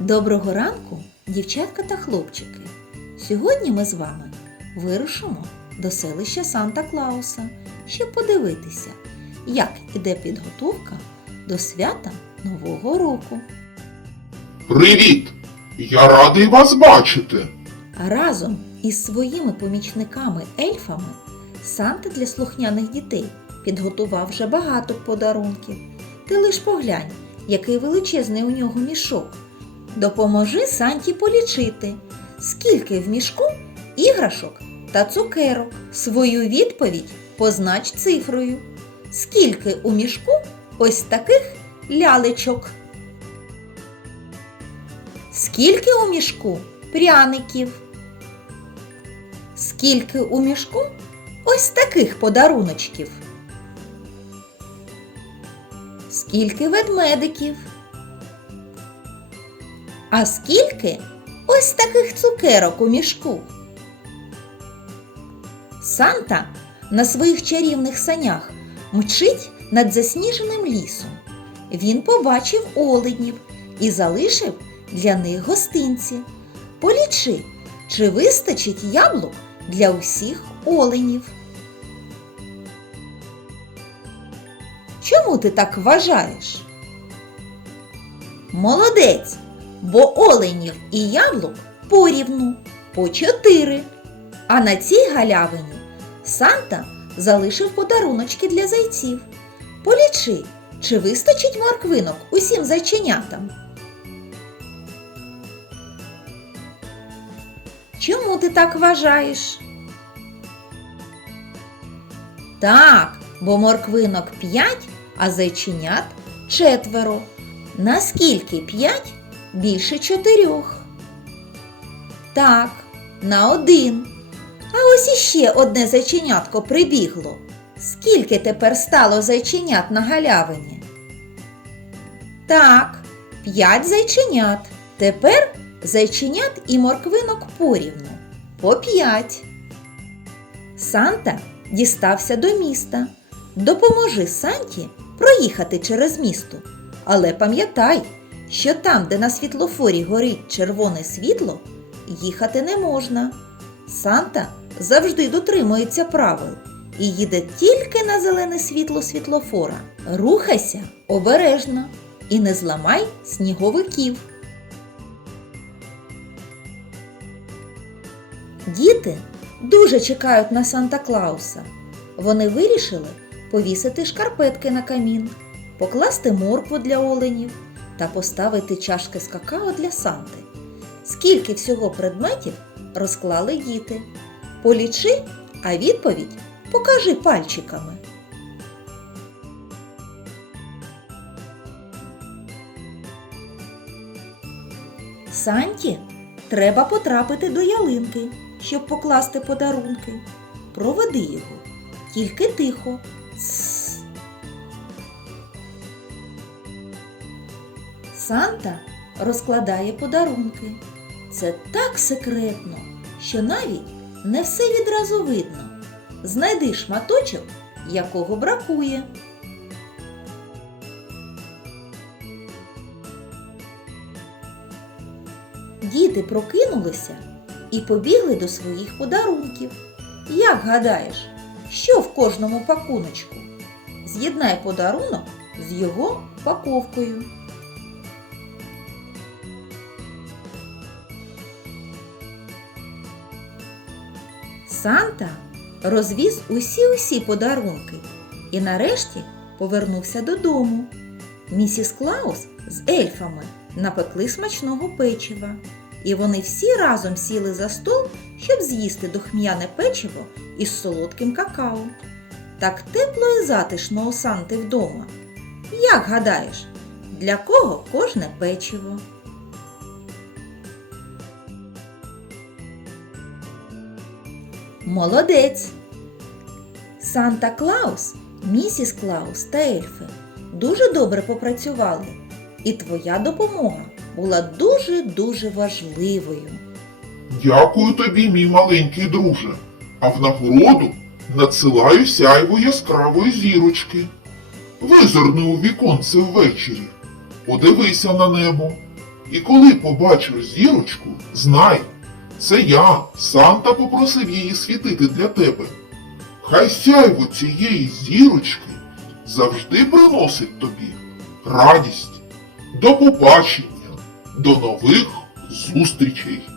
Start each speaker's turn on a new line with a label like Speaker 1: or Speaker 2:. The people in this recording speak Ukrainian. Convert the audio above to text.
Speaker 1: Доброго ранку, дівчатка та хлопчики. Сьогодні ми з вами вирушимо до селища Санта Клауса, щоб подивитися, як іде підготовка до свята Нового року.
Speaker 2: Привіт! Я радий вас бачити.
Speaker 1: Разом із своїми помічниками-ельфами Санта для слухняних дітей підготував вже багато подарунків. Ти лиш поглянь, який величезний у нього мішок. Допоможи Санті полічити, скільки в мішку іграшок та цукерок. Свою відповідь познач цифрою. Скільки у мішку ось таких лялечок. Скільки у мішку пряників? Скільки у мішку ось таких подаруночків? Скільки ведмедиків? А скільки ось таких цукерок у мішку? Санта на своїх чарівних санях мчить над засніженим лісом. Він побачив оленів і залишив для них гостинці. Полічи, чи вистачить яблук для усіх оленів. Чому ти так вважаєш? Молодець, бо оленів і яблук порівну по чотири. А на цій галявині Санта залишив подаруночки для зайців. Полічи, чи вистачить морквинок усім зайченятам. Чому ти так вважаєш? Так, бо морквинок п'ять, а зайченят четверо. Наскільки п'ять більше чотирьох? Так, на один. А ось іще одне зайченятко прибігло. Скільки тепер стало зайченят на галявині? Так, п'ять зайченят. Тепер зайченят і морквинок порівну. По п'ять. Санта дістався до міста. Допоможи Санті проїхати через місто. Але пам'ятай, що там, де на світлофорі горить червоне світло, їхати не можна. Санта завжди дотримується правил і їде тільки на зелене світло світлофора. Рухайся обережно і не зламай сніговиків. Діти дуже чекають на Санта Клауса. Вони вирішили повісити шкарпетки на камін, покласти моркву для оленів та поставити чашки з какао для Санти. Скільки всього предметів розклали діти. Полічи, а відповідь покажи пальчиками. Санті треба потрапити до ялинки, щоб покласти подарунки. Проведи його, тільки тихо. Санта розкладає подарунки. Це так секретно, що навіть не все відразу видно. Знайди шматочок, якого бракує. Діти прокинулися і побігли до своїх подарунків. Як гадаєш, що в кожному пакуночку? З'єднай подарунок з його паковкою. Санта розвіз усі-усі подарунки і нарешті повернувся додому. Місіс Клаус з ельфами напекли смачного печива, і вони всі разом сіли за стол, щоб з'їсти духм'яне печиво із солодким какао. Так тепло і затишно у Санти вдома. Як гадаєш, для кого кожне печиво? Молодець! Санта Клаус, місіс Клаус та ельфи дуже добре попрацювали, і твоя допомога була дуже-дуже важливою.
Speaker 2: Дякую тобі, мій маленький друже. А в нагороду надсилаю сяйву яскравої зірочки. Визирни у віконце ввечері. Подивися на небо. І коли побачиш зірочку, знай, це я, Санта попросив її світити для тебе. Хай сяйво цієї зірочки завжди приносить тобі радість. До побачення, до нових зустрічей!